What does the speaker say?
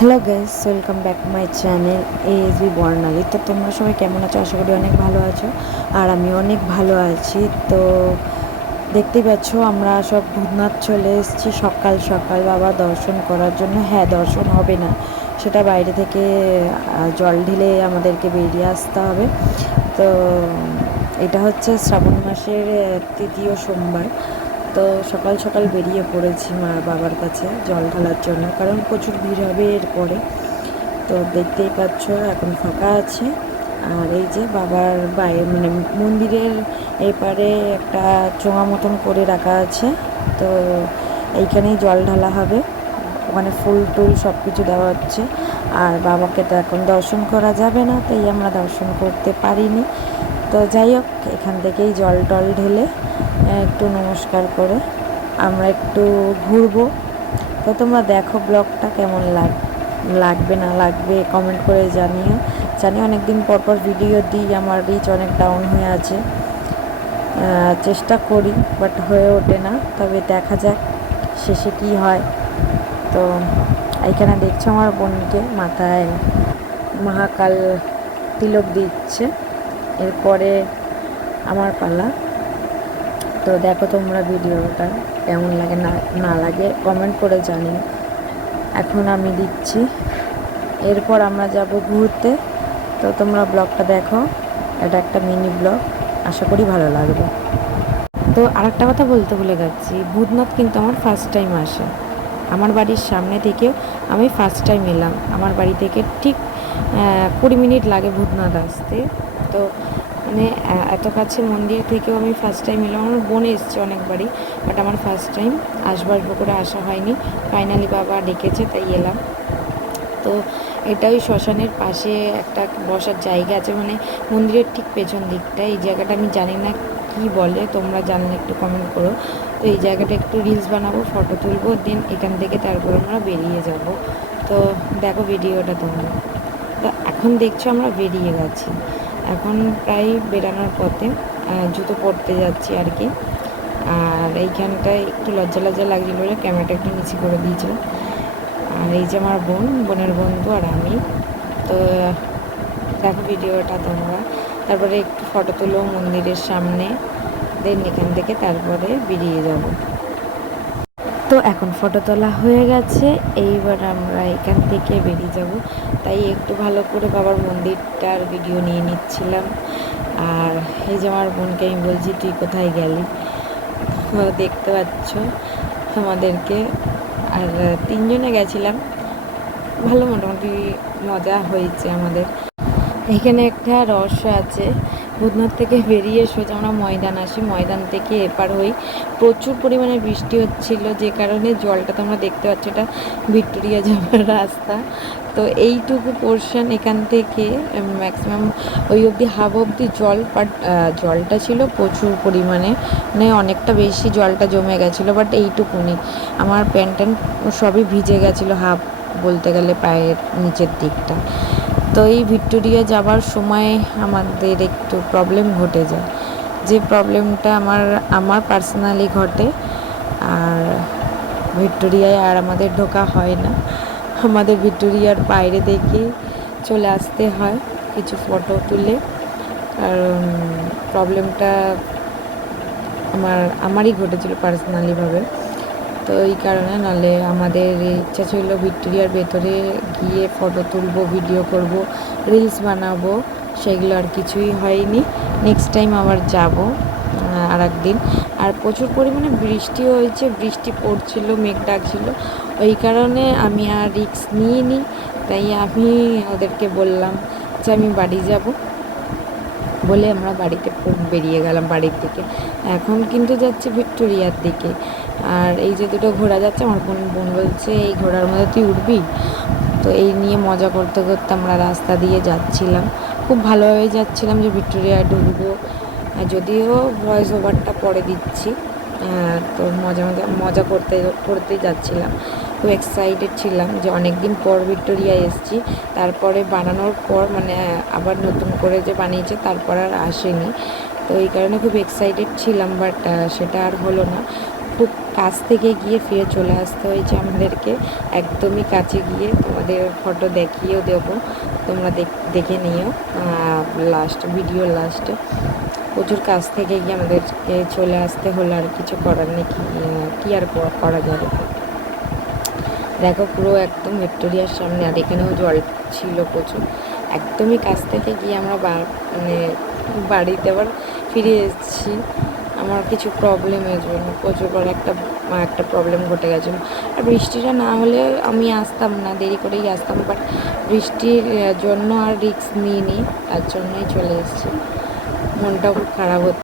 Hello guys, welcome back to my channel ASB Barnali. তো তোমরা সবাই কেমন আছো? আশা করি অনেক ভালো আছো, আর আমি অনেক ভালো আছি। তো দেখতেই পাচ্ছ আমরা সব ভূতনাথ চলে এসেছি সকাল সকাল বাবা দর্শন করার জন্য। হ্যাঁ, দর্শন হবে না, সেটা বাইরে থেকে জল ঢেলে আমাদেরকে বেরিয়ে আসতে হবে। তো এটা হচ্ছে শ্রাবণ মাসের তৃতীয় সোমবার। তো সকাল সকাল বেরিয়ে পড়েছি মা বাবার কাছে জল ঢালার জন্য, কারণ প্রচুর ভিড় হবে এরপরে। তো দেখতেই পাচ্ছ এখন ফাঁকা আছে। আর এই যে বাবার বাইরে মানে মন্দিরের এপারে একটা চোঙা মতন করে রাখা আছে। তো এইখানেই জল ঢালা হবে, ওখানে ফুল টুল সব কিছু দেওয়া হচ্ছে। আর বাবাকে তো এখন দর্শন করা যাবে না, তাই আমরা দর্শন করতে পারিনি। তো যাই হোক, এখান থেকেই জল টল ঢেলে একটু নমস্কার করে আমরা একটু ঘুরবো। তো তোমরা দেখো ব্লগটা কেমন লাগবে না লাগবে কমেন্ট করে জানিও। জানি অনেক দিন পর পর ভিডিও দিই, আমার রিচ অনেক ডাউন হয়ে আছে। চেষ্টা করি বাট হয়ে ওঠে না, তবে দেখা যাক শেষে কি হয়। তো এইখানে দেখছো আমার বোনকে মাথায় মহাকাল তিলক দিচ্ছে, এরপরে আমার পালা। তো দেখো তোমরা ভিডিওটা কেমন লাগে না লাগে কমেন্ট করে জানিও। এখন আমি দিচ্ছি, এরপর আমরা যাব ঘুরতে। তো তোমরা ব্লগটা দেখো, এটা একটা মিনি ব্লগ, আশা করি ভালো লাগবে। তো আরেকটা কথা বলতে ভুলে গেছি, ভূতনাথ কিন্তু আমার ফার্স্ট টাইম আসে। আমার বাড়ির সামনে থেকেও আমি ফার্স্ট টাইম এলাম। আমার বাড়ি থেকে ঠিক 20 মিনিট লাগে ভূতনাথ আসতে। তো মানে এত কাছে মন্দির থেকেও আমি ফার্স্ট টাইম এলাম। আমার বোন এসছে অনেকবারই, বাট আমার ফার্স্ট টাইম আসবো করে আসা হয়নি। ফাইনালি বাবা ডেকেছে তাই এলাম। তো এটা ওই শ্মশানের পাশে একটা বসার জায়গা আছে, মানে মন্দিরের ঠিক পেছন দিকটা। এই জায়গাটা আমি জানি না কি বলে, তোমরা জানলে একটু কমেন্ট করো। তো এই জায়গাটা একটু রিলস বানাবো, ফটো তুলবো, দেন এখান থেকে তারপর আমরা বেরিয়ে যাব। তো দেখো ভিডিওটা তোমরা। তো এখন দেখছো আমরা বেরিয়ে গেছি, এখন প্রায় বেরানোর পথে, জুতো পরতে যাচ্ছি আর কি। আর এইখানটায় একটু লজ্জা লজ্জা লাগছিলো বলে ক্যামেরাটা একটু নিচে করে দিয়েছিলাম। আর এই যে আমার বোনের বন্ধু আর আমি। তো দেখো ভিডিওটা তোমরা, তারপরে একটু ফটো তুলো মন্দিরের সামনে, দেন এখান থেকে তারপরে বেরিয়ে যাব। তো এখন ফটো তোলা হয়ে গেছে, এইবার আমরা এখান থেকে বেরিয়ে যাব। তাই একটু ভালো করে বাবার মন্দিরটার ভিডিও নিয়ে নিচ্ছিলাম। আর এই যে আমার বোনকে আমি বলছি তুই কোথায় গেলি, তো দেখতে পাচ্ছ আমাদেরকে। আর 3 জনে গেছিলাম, ভালো মোটামুটি মজা হয়েছে আমাদের। এখানে একটা রহস্য আছে, ভূতনাথ থেকে বেরিয়ে সোজা আমরা ময়দান আসি, ময়দান থেকে এপার হই। প্রচুর পরিমাণে বৃষ্টি হচ্ছিল, যে কারণে জলটা তোমরা দেখতে পাচ্ছ, এটা ভিক্টোরিয়া যাওয়ার রাস্তা। তো এইটুকু পোর্শন এখান থেকে ম্যাক্সিমাম ওই অবধি হাফ অবধি জল, বাট জলটা ছিল প্রচুর পরিমাণে, মানে অনেকটা বেশি জলটা জমে গেছিলো। বাট এইটুকুনি আমার প্যান্ট ট্যান্ট সবই ভিজে গেছিলো, হাফ বলতে গেলে পায়ের নিচের দিকটা। তো এই ভিক্টোরিয়া যাবার সময় আমাদের একটু প্রবলেম ঘটে যায়, যে প্রবলেমটা আমার পার্সোনালি ঘটে। আর ভিক্টোরিয়ায় আর আমাদের ঢোকা হয় না, আমাদের ভিক্টোরিয়ার বাইরে দেখে চলে আসতে হয় কিছু ফটো তুলে। কারণ প্রবলেমটা আমারই ঘটেছিল পার্সোনালিভাবে। তো এই কারণে, নাহলে আমাদের ইচ্ছা ছিল ভিক্টোরিয়ার ভেতরে গিয়ে ফটো তুলবো, ভিডিও করব, রিলস বানাবো, সেগুলো আর কিছুই হয়নি। নেক্সট টাইম আবার যাব আর একদিন। আর প্রচুর পরিমাণে বৃষ্টি হয়েছে, বৃষ্টি পড়ছিল, মেঘ ডাকছিল, ওই কারণে আমি আর রিস্ক নিইনি। তাই আমি ওদেরকে বললাম যে আমি বাড়ি যাব বলে আমরা বাড়িতে বেরিয়ে গেলাম বাড়ির দিকে। এখন কিন্তু যাচ্ছে ভিক্টোরিয়ার দিকে। আর এই যে দুটো ঘোড়া যাচ্ছে, আমার বোন বলছে এই ঘোড়ার মধ্যে তুই উঠবি। তো এই নিয়ে মজা করতে করতে আমরা রাস্তা দিয়ে যাচ্ছিলাম, খুব ভালোভাবে যাচ্ছিলাম যে ভিক্টোরিয়া ঢুকবো। যদিও ভয়েস ওভারটা পরে দিচ্ছি। তো মজা করতে যাচ্ছিলাম, খুব এক্সাইটেড ছিলাম যে অনেক দিন পর ভিক্টোরিয়া এসেছি। তারপরে বানানোর পর মানে আবার নতুন করে যে বানিয়েছে তারপর আর আসেনি, তো এই কারণে খুব এক্সাইটেড ছিলাম। বাট সেটা আর হলো না। খুব কাছ থেকে গিয়ে ফিরে চলে আসতে হয়েছে আমাদেরকে, একদমই কাছে গিয়ে। তোমাদের ফটো দেখিয়েও দেবো, তোমরা দেখে নিও লাস্ট ভিডিও লাস্টে। প্রচুর কাছ থেকে গিয়ে আমাদেরকে চলে আসতে হলো, আর কিছু করার নেই, কি আর করা যাবে। দেখো পুরো একদম ভিক্টোরিয়ার সামনে, আর এখানেও জল ছিল প্রচুর। একদমই কাছ থেকে গিয়ে আমরা মানে বাড়িতে আবার ফিরে এসেছি আমার কিছু প্রবলেমের জন্য। প্রচুর বড় একটা প্রবলেম ঘটে গেছিলো। আর বৃষ্টিটা না হলে আমি আসতাম না, দেরি করেই আসতাম, বাট বৃষ্টির জন্য আর রিস্ক নিইনি, তার জন্যই চলে এসেছি। মনটাও খুব খারাপ হচ্ছে।